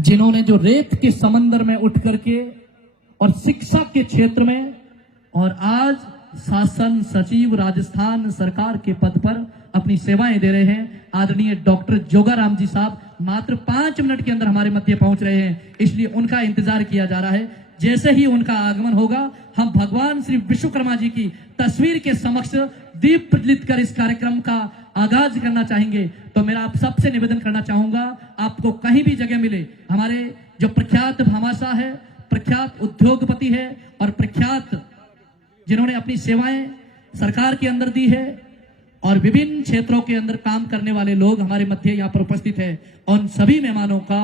जिन्होंने जो रेत के समंदर में उठ करके और शिक्षा के क्षेत्र में और आज शासन सचिव राजस्थान सरकार के पद पर अपनी सेवाएं दे रहे हैं, आदरणीय डॉक्टर जोगाराम जी साहब मात्र 5 मिनट के अंदर हमारे मध्य पहुंच रहे हैं, इसलिए उनका इंतजार किया जा रहा है। जैसे ही उनका आगमन होगा, हम भगवान श्री विश्वकर्मा जी की तस्वीर के समक्ष दीप प्रज्वलित कर इस कार्यक्रम का आगाज करना चाहेंगे। तो मेरा आप सबसे निवेदन करना चाहूंगा, आपको कहीं भी जगह मिले, हमारे जो प्रख्यात भामाशाह है, प्रख्यात उद्योगपति है और प्रख्यात जिन्होंने अपनी सेवाएं सरकार के अंदर दी है और विभिन्न क्षेत्रों के अंदर काम करने वाले लोग हमारे मध्य यहाँ पर उपस्थित है, उन सभी मेहमानों का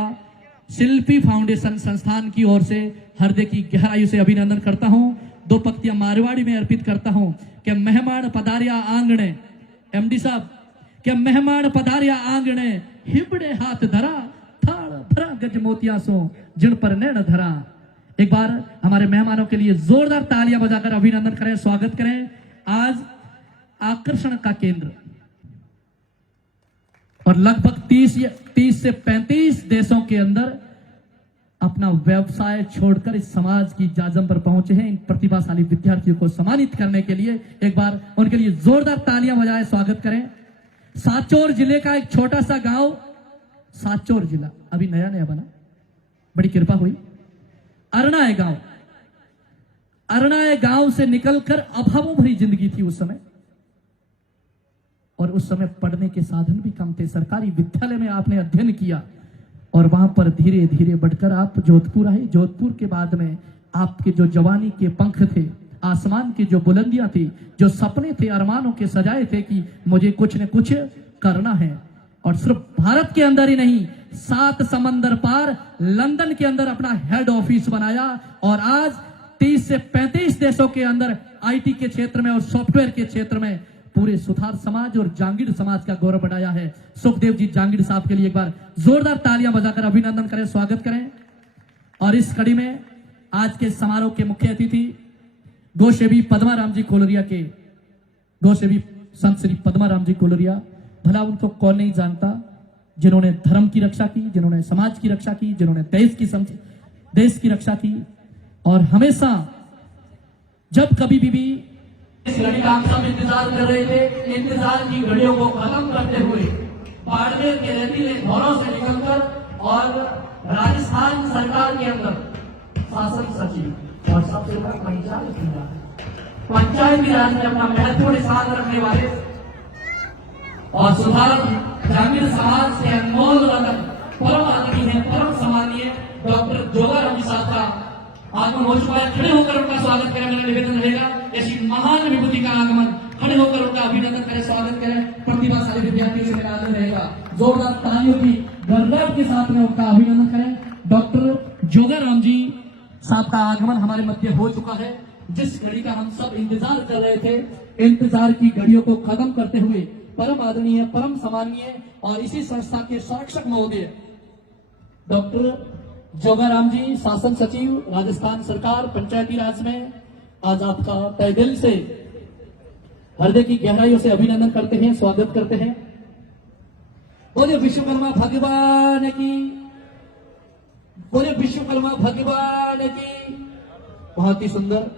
शिल्पी फाउंडेशन संस्थान की ओर से हृदय की गहराई से अभिनंदन करता हूं। 2 पंक्तियां मारवाड़ी में अर्पित करता हूं कि मेहमान पधारिया आंगणे, एमडी साहब, कि मेहमान पधारिया आंगणे, हिबड़े हाथ धरा, थाल भरा गज मोतिया सो, जिन पर नैन धरा। एक बार हमारे मेहमानों के लिए जोरदार तालियां बजाकर अभिनंदन करें, स्वागत करें। आज आकर्षण का केंद्र और लगभग 30 से 35 देशों के अंदर अपना व्यवसाय छोड़कर इस समाज की जाजम पर पहुंचे हैं। इन प्रतिभाशाली विद्यार्थियों को सम्मानित करने के लिए एक बार उनके लिए जोरदार तालियां बजाएं, स्वागत करें। साचौर जिले का एक छोटा सा गांव, साचौर जिला अभी नया नया बना, बड़ी कृपा हुई। अरणाए गांव, अरणाए गांव से निकलकर अभावों भरी जिंदगी थी उस समय, और उस समय पढ़ने के साधन भी कम थे। सरकारी विद्यालय में आपने अध्ययन किया और वहां पर धीरे धीरे बढ़कर आप जोधपुर आए। जोधपुर के बाद में आपके जो जवानी के पंख थे, आसमान की जो बुलंदियां थी, जो सपने थे, अरमानों के सजाए थे कि मुझे कुछ न कुछ करना है, और सिर्फ भारत के अंदर ही नहीं, 7 समंदर पार लंदन के अंदर अपना हेड ऑफिस बनाया और आज 30 से 35 देशों के अंदर आईटी के क्षेत्र में और सॉफ्टवेयर के क्षेत्र में पूरे सुथार समाज और जांगीर समाज का गौरव बढ़ाया है। सुखदेव जी जांगीर साहब के लिए एक बार जोरदार तालियां बजाकर अभिनंदन करें, स्वागत करें। और इस कड़ी में आज के समारोह के मुख्य अतिथि गोसेवी पद्माराम जी कोलरिया के, गोसेवी संत श्री पद्माराम जी कोलरिया, भला उनको कौन नहीं जानता, जिन्होंने धर्म की रक्षा की, जिन्होंने समाज की रक्षा की, जिन्होंने देश की रक्षा की, और हमेशा जब कभी भी इस घड़ी का हम सब इंतजार कर रहे थे, इंतजार की घड़ियों को खत्म करते हुए बाड़मेर के रेतीले घरों से निकलकर और राजस्थान सरकार के अंदर शासन सचिव और सबसे बड़ा पंचायती राज में अपना महत्वपूर्ण स्थान रखने वाले और सुधार ग्रामीण समाज से अनमोल रतन, परम आदरणीय है, परम सम्मानीय डॉक्टर जोगाराम जी साहब का आगमन हो चुका है। खड़े होकर उनका स्वागत करें, मेरा निवेदन रहेगा। ऐसी महान विभूति का आगमन, खड़े होकर उनका अभिनंदन करें, स्वागत करें। प्रतिभाशाली विद्यार्थियों से मेरा आग्रह रहेगा, जोरदार तालियों की गड़गड़ के साथ में उनका अभिनंदन करें। डॉक्टर जोगाराम जी साहब का आगमन हमारे मध्य हो चुका है। जिस घड़ी का हम सब इंतजार कर रहे थे, इंतजार की घड़ियों को खत्म करते हुए परम आदरणीय, परम सम्मानीय और इसी संस्था के संरक्षक महोदय डॉक्टर जोगाराम जी, शासन सचिव राजस्थान सरकार पंचायती राज में, आज आपका तहे दिल से हृदय की गहराइयों से अभिनंदन करते हैं, स्वागत करते हैं। बोले विश्वकर्मा भगवान की, बोले विश्वकर्मा भगवान की। बहुत ही सुंदर